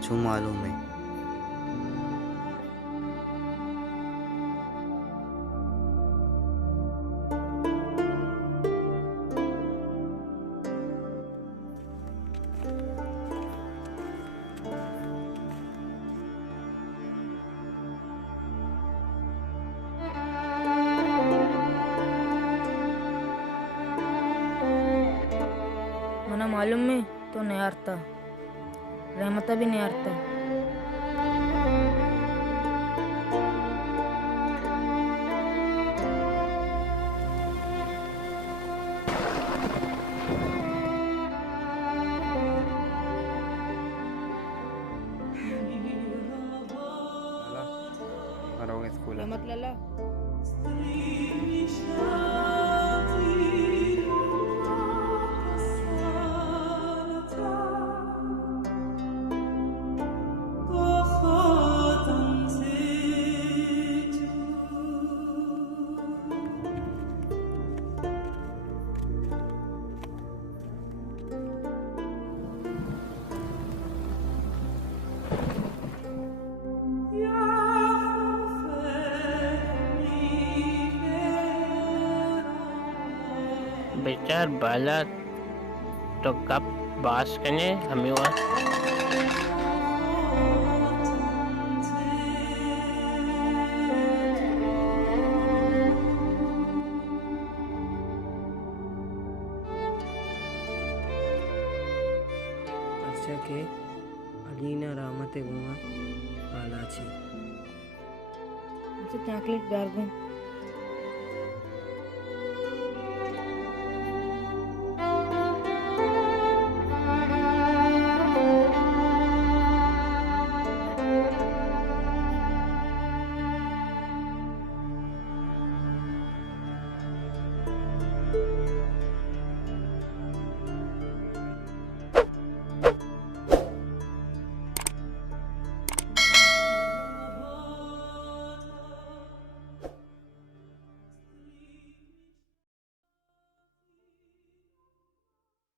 पाछू मालूम है। मना मालूम में तो नहीं हारता, रहमता भी नहीं हारता। स्कूल रहमत लाला बेचार बाला तो कब बास कने हमें वहाँ अच्छा के अलीना रहमते गुमा बाला छी मुझे चॉकलेट बार गो